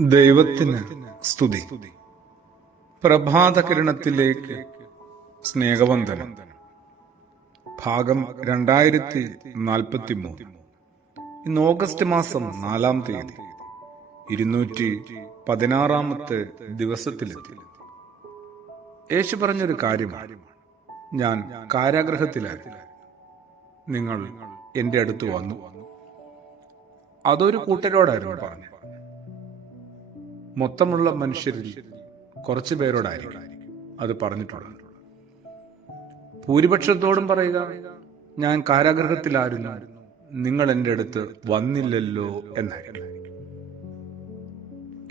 ദൈവത്തിന് സ്തുതി. പ്രഭാതകിരണത്തിലേക്ക് സ്നേഹവന്ദനം. ഭാഗം 2043. ഇന്ന് ഓഗസ്റ്റ് മാസം 4-ാം തീയതി 216-ാമത്തെ ദിവസത്തിലെത്തി. യേശു പറഞ്ഞൊരു കാര്യമാണ്, ഞാൻ കാരാഗ്രഹത്തിലായിരുന്നു, നിങ്ങൾ എന്റെ അടുത്ത് വന്നു. അതൊരു കൂട്ടരോടായിരുന്നു പറഞ്ഞു. മൊത്തമുള്ള മനുഷ്യരിൽ കുറച്ചു പേരോടായിരിക്കും അത് പറഞ്ഞിട്ടുള്ളത്. ഭൂരിപക്ഷത്തോടും പറയുക, ഞാൻ കാരാഗ്രഹത്തിലായിരുന്നു, നിങ്ങൾ എൻ്റെ അടുത്ത് വന്നില്ലല്ലോ എന്നായിരിക്കും.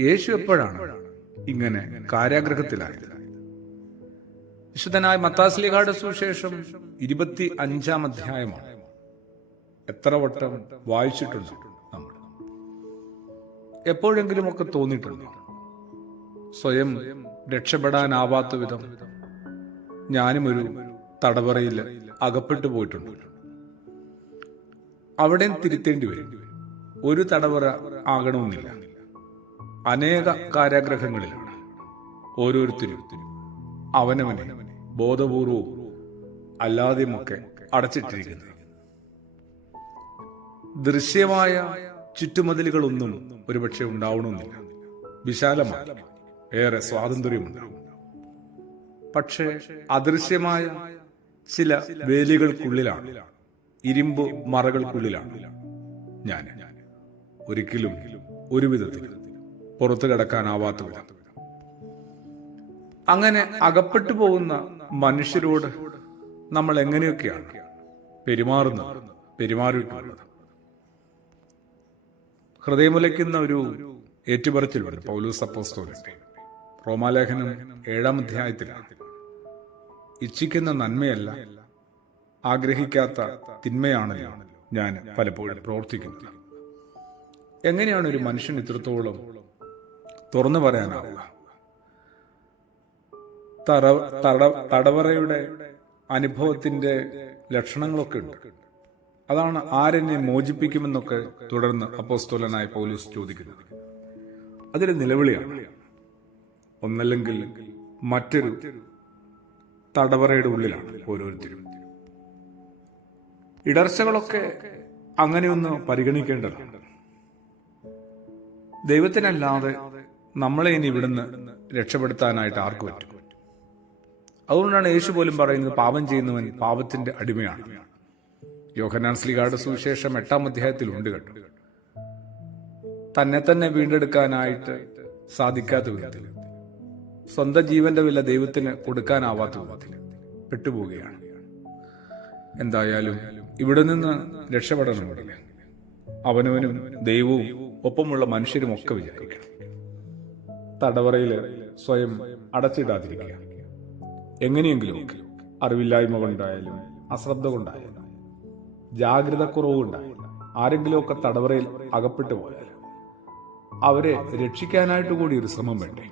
യേശു എപ്പോഴാണ് ഇങ്ങനെ കാരാഗ്രഹത്തിലായത്? വിശുദ്ധനായ മത്തായിയുടെ സുവിശേഷം 25-ാം അധ്യായമാണ്. എത്ര വട്ടം വായിച്ചിട്ടുണ്ട് നമ്മൾ? എപ്പോഴെങ്കിലുമൊക്കെ തോന്നിയിട്ടുണ്ട്, സ്വയം രക്ഷപ്പെടാനാവാത്ത വിധം ഞാനും ഒരു തടവറയിൽ അകപ്പെട്ടു പോയിട്ടുണ്ട്. അവിടെയും തിരുത്തേണ്ടി വരും. ഒരു തടവറ ആകണമെന്നില്ല, അനേക കാരാഗ്രഹങ്ങളിലാണ് ഓരോരുത്തരും അവനവനെ ബോധപൂർവവും അല്ലാതെയുമൊക്കെ അടച്ചിട്ടിരിക്കുന്നത്. ദൃശ്യമായ ചുറ്റുമതിലുകളൊന്നും ഒരുപക്ഷെ ഉണ്ടാവണമെന്നില്ല, വിശാലമായി ഏറെ സ്വാതന്ത്ര്യമുണ്ടാവും. പക്ഷേ അദൃശ്യമായ ചില വേലികൾക്കുള്ളിലാണ്, ഇരുമ്പ് മറകൾക്കുള്ളിലാണ് ഞാൻ. ഒരിക്കലും ഒരു വിധത്തിൽ പുറത്തു കടക്കാനാവാത്ത വിധം. അങ്ങനെ അകപ്പെട്ടു പോകുന്ന മനുഷ്യരോട് നമ്മൾ എങ്ങനെയൊക്കെയാണ് പെരുമാറിയിട്ടുള്ളത്? ഹൃദയമുലയ്ക്കുന്ന ഒരു ഏറ്റുപറച്ചിലുണ്ട് പൗലോസ് അപ്പോസ്തലന്റെ. റോമാലേഖനം 7-ാം അധ്യായത്തിലാണ്. ഇച്ഛിക്കുന്ന നന്മയല്ല, ആഗ്രഹിക്കാത്ത തിന്മയാണല്ലോ ഞാൻ പലപ്പോഴും പ്രവർത്തിക്കുന്നത്. എങ്ങനെയാണ് ഒരു മനുഷ്യൻ ഇത്രത്തോളം തുറന്നു പറയാനാവുക? തടവറയുടെ അനുഭവത്തിന്റെ ലക്ഷണങ്ങളൊക്കെ ഉണ്ട്. അതാണ് ആരെന്നെ മോചിപ്പിക്കുമെന്നൊക്കെ തുടർന്ന് അപ്പോസ്തലനായ പൗലോസ് ചോദിക്കുന്നത്. അതൊരു നിലവിളിയാണ്. ഒന്നല്ലെങ്കിൽ മറ്റൊരു തടവറയുടെ ഉള്ളിലാണ് ഓരോരുത്തരും. ഇടർച്ചകളൊക്കെ അങ്ങനെയൊന്ന് പരിഗണിക്കേണ്ടതാണ്. ദൈവത്തിനല്ലാതെ നമ്മളെ ഇനി ഇവിടുന്ന് രക്ഷപ്പെടുത്താനായിട്ട് ആർക്ക് പറ്റും? അതുകൊണ്ടാണ് യേശു പോലും പറയുന്നത്, പാപം ചെയ്യുന്നവൻ പാപത്തിന്റെ അടിമയാണ്. യോഹന്നാൻ ശ്ലീഹായുടെ സുവിശേഷം 8-ാം അധ്യായത്തിലുണ്ട് കേട്ടോ. തന്നെ വീണ്ടെടുക്കാനായിട്ട് സാധിക്കാത്ത വിധത്തിൽ, സ്വന്തം ജീവന്റെ വില ദൈവത്തിന് കൊടുക്കാനാവാത്ത വിധത്തിൽ പെട്ടുപോവുകയാണ്. എന്തായാലും ഇവിടെ നിന്ന് രക്ഷപ്പെടണമെങ്കിൽ അവനവനും ദൈവവും ഒപ്പമുള്ള മനുഷ്യരും ഒക്കെ വിചാരിക്കണം. തടവറയിൽ സ്വയം അടച്ചിടാതിരിക്കുക. എങ്ങനെയെങ്കിലും അറിവില്ലായ്മ കൊണ്ടായാലും അശ്രദ്ധ കൊണ്ടായാലും ജാഗ്രത കുറവുണ്ടായാലും ആരെങ്കിലുമൊക്കെ തടവറയിൽ അകപ്പെട്ടു പോയാൽ അവരെ രക്ഷിക്കാനായിട്ട് കൂടി ഒരു ശ്രമം വേണ്ടേ?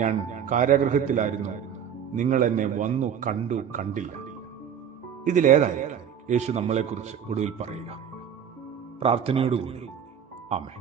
ഞാൻ കാരാഗ്രഹത്തിലായിരുന്നു, നിങ്ങൾ എന്നെ വന്നു കണ്ടില്ല. ഇതിലേതായാലും യേശു നമ്മളെക്കുറിച്ച് ഒടുവിൽ പറയുക. പ്രാർത്ഥനയോടുകൂടി ആമേൻ.